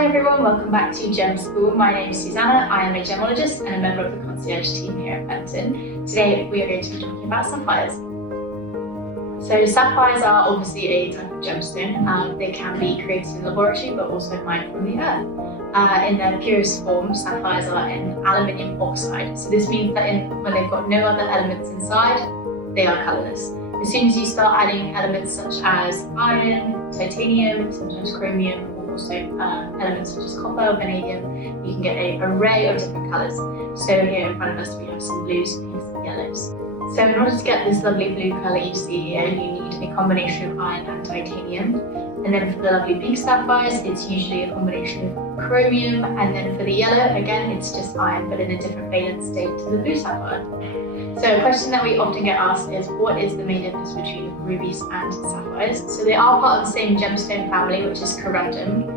Hi everyone, welcome back to Gem School. My name is Susannah. I am a gemmologist and a member of the concierge team here at Fenton. Today we are going to be talking about sapphires. So sapphires are obviously a type of gemstone. They can be created in the laboratory but also mined from the earth. In their purest form, sapphires are in aluminium oxide. So this means that when they've got no other elements inside, they are colourless. As soon as you start adding elements such as iron, titanium, sometimes chromium, or also elements such as copper or vanadium, you can get an array of different colours. So here in front of us we have some blues, pinks and yellows. So in order to get this lovely blue colour you see here, you need a combination of iron and titanium. And then for the lovely pink sapphires, it's usually a combination of chromium. And then for the yellow, again, it's just iron, but in a different valence state to the blue sapphire. So a question that we often get asked is, what is the main difference between rubies and sapphires? So they are part of the same gemstone family, which is corundum.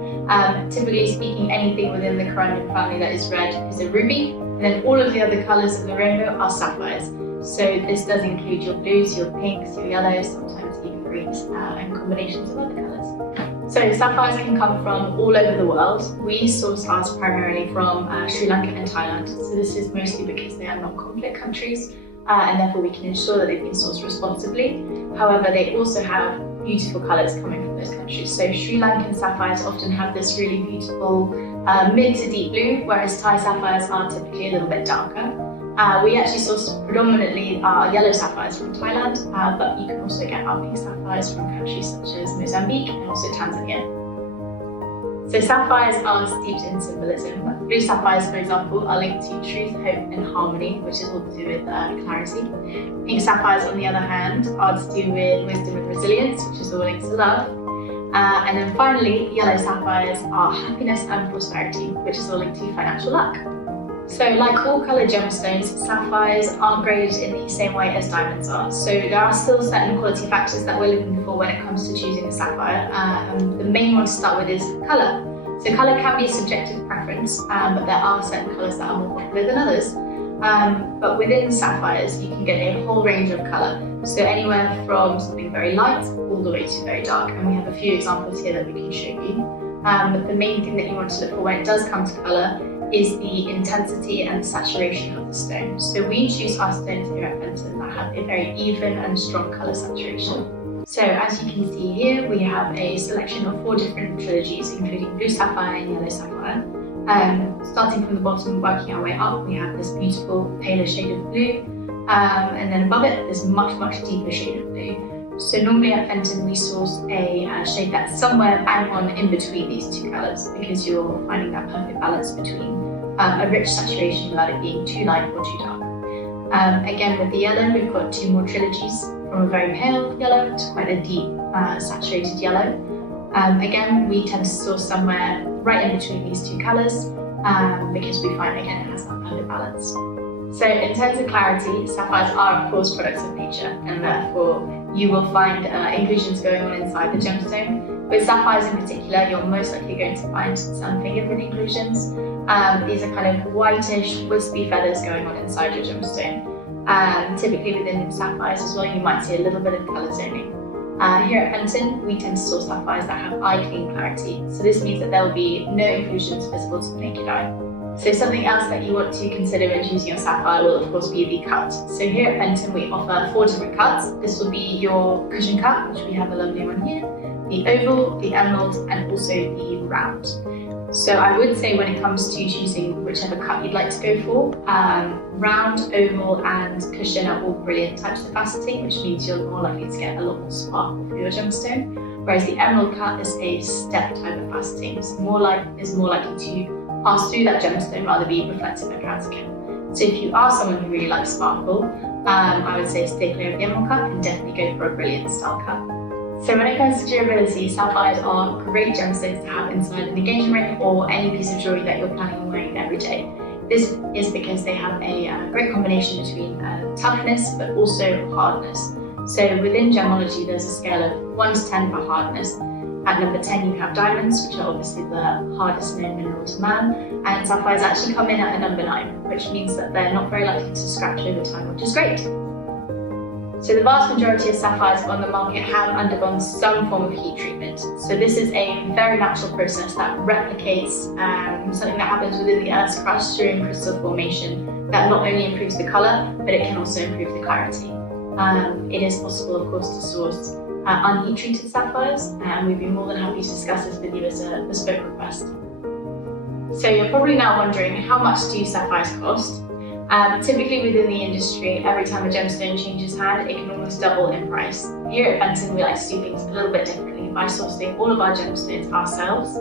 Typically speaking, anything within the corundum family that is red is a ruby, and then all of the other colours of the rainbow are sapphires. So this does include your blues, your pinks, your yellows, sometimes even greens, and combinations of other colours. So sapphires can come from all over the world. We source ours primarily from Sri Lanka and Thailand. So this is mostly because they are non-conflict countries, and therefore we can ensure that they've been sourced responsibly. However, they also have beautiful colours coming from those countries. So Sri Lankan sapphires often have this really beautiful mid to deep blue, whereas Thai sapphires are typically a little bit darker. We actually source predominantly our yellow sapphires from Thailand, but you can also get our pink sapphires from countries such as Mozambique and also Tanzania. So sapphires are steeped in symbolism. Blue sapphires, for example, are linked to truth, hope and harmony, which is all to do with clarity. Pink sapphires, on the other hand, are to do with wisdom and resilience, which is all linked to love. And then finally, yellow sapphires are happiness and prosperity, which is all linked to financial luck. So like all coloured gemstones, sapphires aren't graded in the same way as diamonds are. So there are still certain quality factors that we're looking for when it comes to choosing a sapphire. The main one to start with is colour. So colour can be a subjective preference, but there are certain colours that are more popular than others. But within sapphires, you can get a whole range of colour. So anywhere from something very light all the way to very dark. And we have a few examples here that we can show you. But the main thing that you want to look for when it does come to colour is the intensity and saturation of the stone. So we choose our stones here at Fenton that have a very even and strong colour saturation. So as you can see here, we have a selection of 4 different trilogies, including blue sapphire and yellow sapphire. Starting from the bottom, working our way up, we have this beautiful paler shade of blue, and then above it, this much deeper shade of blue. So normally at Fenton we source a shade that's somewhere bang on in between these two colours, because you're finding that perfect balance between a rich saturation without it being too light or too dark. Again with the yellow, we've got 2 more trilogies, from a very pale yellow to quite a deep saturated yellow. Again, we tend to source somewhere right in between these 2 colours, because we find again it has that perfect balance. So in terms of clarity, sapphires are of course products of nature, and therefore you will find inclusions going on inside the gemstone. With sapphires in particular, you're most likely going to find some fingerprint inclusions. These are kind of whitish, wispy feathers going on inside your gemstone. Typically within sapphires as well, you might see a little bit of colour zoning. Here at Fenton, we tend to source sapphires that have eye clean clarity. So this means that there will be no inclusions visible to the naked eye. So something else that you want to consider when choosing your sapphire will of course be the cut. So here at Fenton we offer 4 different cuts. This will be your cushion cut, which we have a lovely one here, the oval, the emerald and also the round. So I would say when it comes to choosing whichever cut you'd like to go for, round, oval and cushion are all brilliant types of faceting, which means you're more likely to get a lot more sparkle for your gemstone. Whereas the emerald cut is a step type of faceting, so is more likely to pass through that gemstone rather be reflective and countercant. So if you are someone who really likes sparkle, I would say stay clear of the emerald cut and definitely go for a brilliant style cut. So when it comes to durability, sapphires are great gemstones to have inside an engagement ring or any piece of jewellery that you're planning on wearing every day. This is because they have a great combination between toughness but also hardness. So within gemology there's a scale of 1 to 10 for hardness. At number 10 you have diamonds, which are obviously the hardest known mineral to man, and sapphires actually come in at a number 9, which means that they're not very likely to scratch over time, which is great. So the vast majority of sapphires on the market have undergone some form of heat treatment. So this is a very natural process that replicates something that happens within the Earth's crust during crystal formation that not only improves the colour, but it can also improve the clarity. It is possible, of course, to source unheat treated sapphires, and we'd be more than happy to discuss this with you as a bespoke request. So you're probably now wondering, how much do sapphires cost? Typically within the industry, every time a gemstone changes hand, it can almost double in price. Here at Fenton, we like to do things a little bit differently by sourcing all of our gemstones ourselves.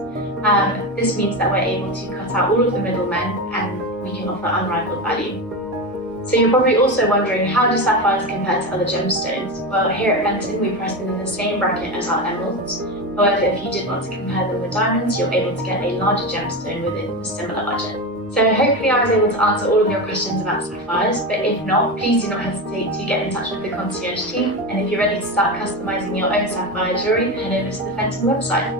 This means that we're able to cut out all of the middlemen and we can offer unrivaled value. So you're probably also wondering, how do sapphires compare to other gemstones? Well, here at Fenton, we price them in the same bracket as our emeralds. However, if you did want to compare them with diamonds, you're able to get a larger gemstone within a similar budget. So hopefully I was able to answer all of your questions about sapphires, but if not, please do not hesitate to get in touch with the concierge team. And if you're ready to start customizing your own sapphire jewellery, head over to the Fenton website.